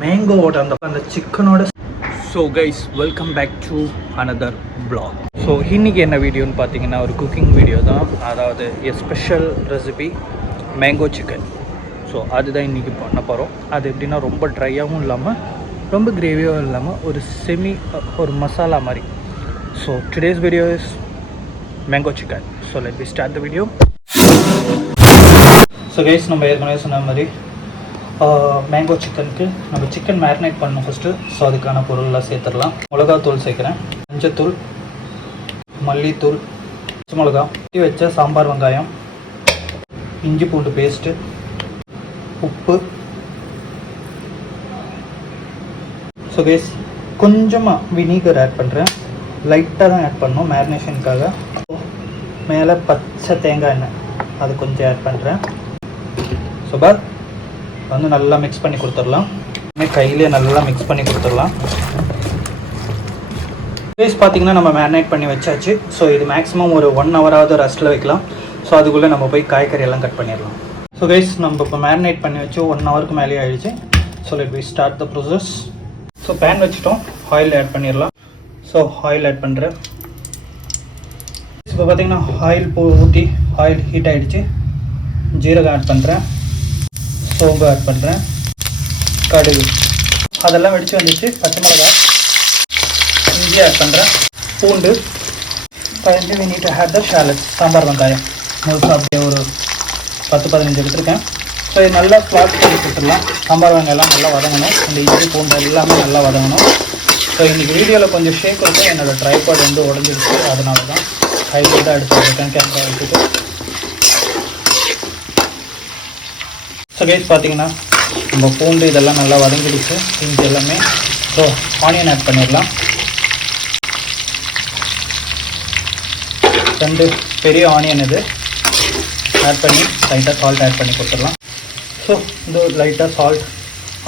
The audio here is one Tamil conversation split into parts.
மேங்கோவோட அந்த சிக்கனோட. So guys, welcome back to another vlog. So இன்றைக்கி என்ன வீடியோன்னு பார்த்தீங்கன்னா ஒரு குக்கிங் வீடியோ தான். அதாவது a special recipe mango chicken. So அதுதான் இன்றைக்கி பண்ண போகிறோம். அது எப்படின்னா ரொம்ப ட்ரையாகவும் இல்லாமல் ரொம்ப கிரேவியாகவும் இல்லாமல் ஒரு மசாலா மாதிரி. So today's video is mango chicken. So let we start the video. So guys, நம்ம ஏற்கனவே சொன்ன மாதிரி மேங்கோ சிக்கனுக்கு நம்ம சிக்கன் மேரினேட் பண்ணணும் ஃபஸ்ட்டு. ஸோ அதுக்கான பொருளெலாம் சேர்த்துடலாம். மிளகாத்தூள் சேர்க்குறேன், மஞ்சத்தூள், மல்லித்தூள், பச்சை மிளகா, ஊற்றி வச்ச சாம்பார் வெங்காயம், இஞ்சி பூண்டு பேஸ்ட்டு, உப்பு. ஸோ கைஸ், கொஞ்சமாக வினீகர் ஆட் பண்ணுறேன். லைட்டாக தான் ஆட் பண்ணணும் மேரினேஷனுக்காக. மேலே பச்சை தேங்காய் எண்ணெய் அது கொஞ்சம் ஆட் பண்ணுறேன். ஸோ பாத் வந்து நல்லா மிக்ஸ் பண்ணி கொடுத்துடலாம். கையிலே நல்லா மிக்ஸ் பண்ணி கொடுத்துடலாம். கைஸ் பார்த்தீங்கன்னா நம்ம மேரினேட் பண்ணி வச்சாச்சு. ஸோ இது மேக்ஸிமம் ஒரு 1 ஹவராவது ரெஸ்ட்டில் வைக்கலாம். ஸோ அதுக்குள்ளே நம்ம போய் காய்கறி எல்லாம் கட் பண்ணிடலாம். ஸோ கைஸ், நம்ம இப்போ மேரினேட் பண்ணி வச்சு 1 ஹவருக்கு மேலே ஆகிடுச்சு. So let we start the process. So pan வச்சுட்டோம், ஆயில் ஆட் பண்ணிடலாம். ஸோ ஆயில் ஆட் பண்ணுறேன். இப்போ பார்த்தீங்கன்னா ஆயில் ஊற்றி ஆயில் ஹீட் ஆகிடுச்சு. ஜீரகம் ஆட் பண்ணுறேன், சோம்பு ஆட் பண்ணுறேன், கடுகு அதெல்லாம் வெடித்து வந்துச்சு. பச்சை மிளகா, இஞ்சி ஆட் பண்ணுறேன், பூண்டு, we need to add the shallots, sambar வெங்காயம் முழுசாக அப்படியே ஒரு 10-15 எடுத்துருக்கேன். ஸோ இது நல்லா ஃப்ளாட் பண்ணி கொடுத்துடலாம். சாம்பார் வெங்காயம்லாம் நல்லா வதங்கணும். இந்த இஞ்சி பூண்டு எல்லாமே நல்லா வதங்கணும். ஸோ இன்றைக்கி வீடியோவில் கொஞ்சம் ஷேக் இருக்கும். என்னோடய ட்ரைபாட் வந்து உடஞ்சிருச்சு, அதனால தான் கையில் தான் எடுத்துருக்கேன் கேமரா எடுத்துட்டு. ஸோ கைஸ் பார்த்தீங்கன்னா நம்ம பூண்டு இதெல்லாம் நல்லா வதங்கிடுச்சு, இஞ்சி எல்லாமே. ஸோ ஆனியன் ஆட் பண்ணிடலாம். 2 பெரிய ஆனியன் இது ஆட் பண்ணி லைட்டாக சால்ட் ஆட் பண்ணி கொடுத்துடலாம். ஸோ இந்த லைட்டாக சால்ட்,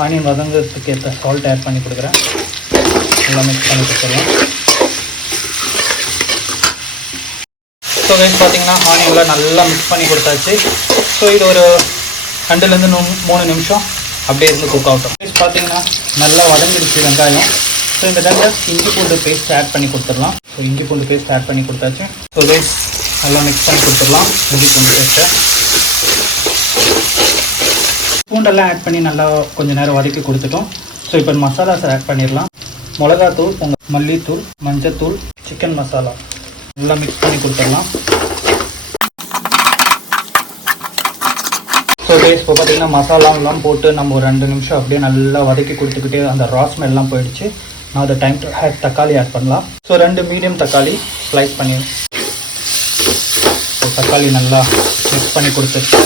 ஆனியன் வதங்கிறதுக்கு ஏற்ற சால்ட் ஆட் பண்ணி கொடுக்குறேன். நல்லா மிக்ஸ் பண்ணி கொடுத்துடலாம். ஸோ கைஸ் பார்த்தீங்கன்னா ஆனியன்லாம் நல்லா மிக்ஸ் பண்ணி கொடுத்தாச்சு. ஸோ இது ஒரு 2-3 நிமிஷம் அப்படியே இருந்து குக் ஆகட்டும். கைஸ் பார்த்தீங்கன்னா நல்லா வதங்கிடுச்சு வெங்காயம். ஸோ இந்த டைமில் இஞ்சி பூண்டு பேஸ்ட் ஆட் பண்ணி கொடுத்துடலாம். ஸோ இஞ்சி பூண்டு பேஸ்ட் ஆட் பண்ணி கொடுத்தாச்சு. ஸோ கைஸ் நல்லா மிக்ஸ் பண்ணி கொடுத்துடலாம். இஞ்சி பூண்டு பேஸ்ட்டை பூண்டெல்லாம் ஆட் பண்ணி நல்லா கொஞ்சம் நேரம் வதக்கி கொடுத்துட்டோம். ஸோ இப்போ மசாலாஸ் ஆட் பண்ணிடலாம். மிளகாத்தூள், மல்லித்தூள், மஞ்சத்தூள், சிக்கன் மசாலா நல்லா மிக்ஸ் பண்ணி கொடுத்துடலாம். ஸோ கைஸ் இப்போ பார்த்தீங்கன்னா மசாலாலாம் போட்டு நம்ம ஒரு 2 நிமிஷம் அப்படியே நல்லா வதக்கி கொடுத்துக்கிட்டே அந்த ரா ஸ்மெல்லாம் போயிடுச்சு. நான் அதை டைம் டு ஆட் தக்காளி ஆட் பண்ணலாம். ஸோ 2 மீடியம் தக்காளி ஸ்லைஸ் பண்ணி தக்காளி நல்லா மிக்ஸ் பண்ணி கொடுத்துட்டு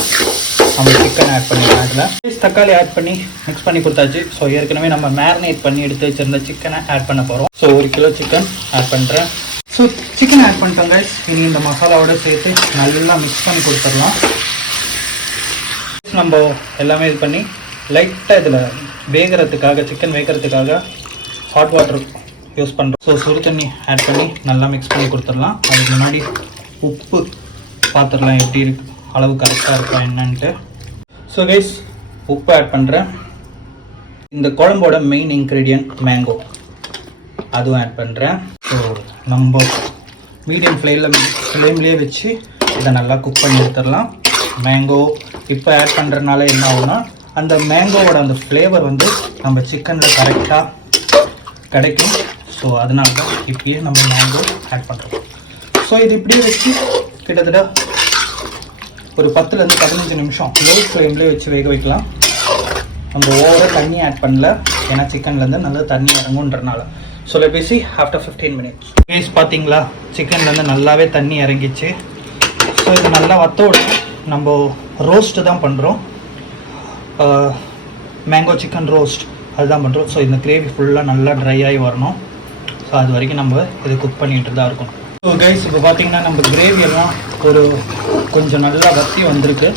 நம்ம சிக்கன் ஆட் பண்ணிடலாம். அதில் தக்காளி ஆட் பண்ணி மிக்ஸ் பண்ணி கொடுத்தாச்சு. ஸோ ஏற்கனவே நம்ம மேரினேட் பண்ணி எடுத்து வச்சிருந்த சிக்கனை ஆட் பண்ண போகிறோம். ஸோ 1 கிலோ சிக்கன் ஆட் பண்ணுறேன். ஸோ சிக்கன் ஆட் பண்ணிட்டோங்க. இனி இந்த மசாலாவோட சேர்த்து நல்லா மிக்ஸ் பண்ணி கொடுத்துடலாம். நம்ம எல்லாமே இது பண்ணி லைட்டாக இதில் வேகிறதுக்காக, சிக்கன் வேகிறதுக்காக ஹாட் வாட்டர் யூஸ் பண்ணுறோம். ஸோ சுடு தண்ணி ஆட் பண்ணி நல்லா மிக்ஸ் பண்ணி கொடுத்துடலாம். அதுக்கு முன்னாடி உப்பு பார்த்துடலாம் எப்படி இருக்கு, அளவு கரெக்டாக இருக்கா என்னன்ட்டு. ஸோ கைஸ், உப்பு ஆட் பண்ணுறேன். இந்த குழம்போட மெயின் இன்க்ரீடியன்ட் அதுவும் ஆட் பண்ணுறேன். ஸோ நம்ம மீடியம் ஃப்ளேம்லேயே வச்சு இதை நல்லா குக் பண்ணி எடுத்துடலாம். மேங்கோ இப்போ ஆட் பண்ணுறதுனால என்ன ஆகும்னா அந்த மேங்கோவோட அந்த ஃப்ளேவர் வந்து நம்ம சிக்கனில் கரெக்டாக கிடைக்கும். ஸோ அதனால தான் இப்படியே நம்ம மேங்கோ ஆட் பண்ணுறோம். ஸோ இது இப்படியே வச்சு கிட்டத்தட்ட ஒரு 10-15 நிமிஷம் லோ ஃப்ளேம்லேயே வச்சு வேக வைக்கலாம். நம்ம ஓவராக தண்ணி ஆட் பண்ணல, ஏன்னா சிக்கன்லேருந்து நல்லா தண்ணி இறங்குன்றனால. So let we see after 15 minutes. Guys பார்த்தீங்களா, சிக்கன்லேருந்து நல்லாவே தண்ணி இறங்கிச்சு. ஸோ இது நல்லா வத்தோட நம்ம ரோஸ்ட்டு தான் பண்ணுறோம். மேங்கோ சிக்கன் ரோஸ்ட் அதுதான் பண்ணுறோம். ஸோ இந்த கிரேவி ஃபுல்லாக நல்லா ட்ரை ஆகி வரணும். ஸோ அது வரைக்கும் நம்ம இது குக் பண்ணிகிட்டு தான் இருக்கணும். ஸோ கைஸ் இப்போ பார்த்தீங்கன்னா நம்ம கிரேவி எல்லாம் ஒரு கொஞ்சம் நல்லா வத்தி வந்திருக்கு.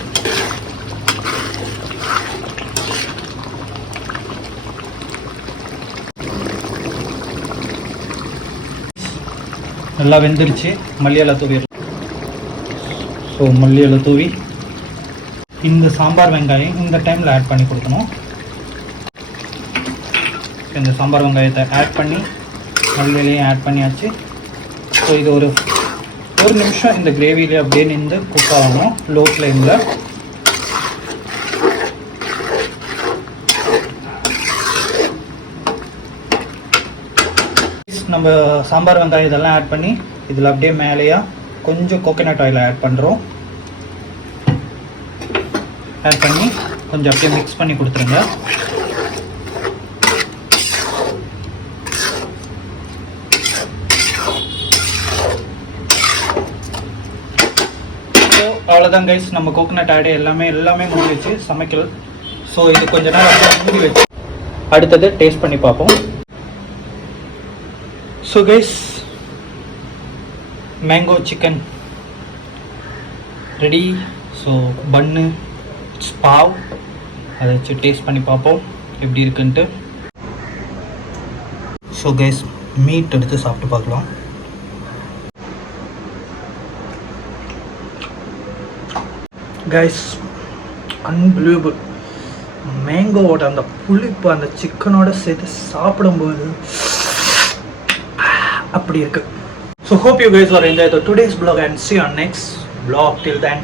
நல்லா வெந்துருச்சு. மல்லியெல்லாம் தூவிடலாம். ஸோ மல்லியெல்லாம் தூவி இந்த சாம்பார் வெங்காயம் இந்த டைமில் ஆட் பண்ணி கொடுக்கணும். இந்த சாம்பார் வெங்காயத்தை ஆட் பண்ணி மல்லியிலையும் ஆட் பண்ணியாச்சு. ஸோ இது ஒரு நிமிஷம் இந்த கிரேவியிலே அப்படியே நின்று குக் ஆகணும் லோ ஃப்ளேமில். நம்ம சாம்பார் வெங்காயம் இதெல்லாம் ஆட் பண்ணி இதில் அப்படியே மேலேயா கொஞ்சம் கோகோனட் ஆயில் ஆட் பண்ணுறோம். ஆட் பண்ணி கொஞ்சம் அப்படியே மிக்ஸ் பண்ணி கொடுத்துருங்க. ஸோ அவ்வளோதான் கைஸ், நம்ம கோகோனட் ஆடு எல்லாமே முடிஞ்சிச்சு சமைக்கல். ஸோ இது கொஞ்ச நேரம் மூடி வச்சு அடுத்தது டேஸ்ட் பண்ணி பார்ப்போம். So guys, mango chicken ready. So bun pav அதை வச்சு டேஸ்ட் பண்ணி பார்ப்போம் எப்படி இருக்குன்ட்டு. ஸோ கைஸ், மீட் எடுத்து சாப்பிட்டு பார்க்கலாம். Guys, unbelievable. மேங்கோவோட அந்த புளிப்பு அந்த சிக்கனோட சேர்த்து சாப்பிடும்போது அப்படி இருக்கு. So hope you guys are enjoying the today's vlog and see you on next vlog. Till then,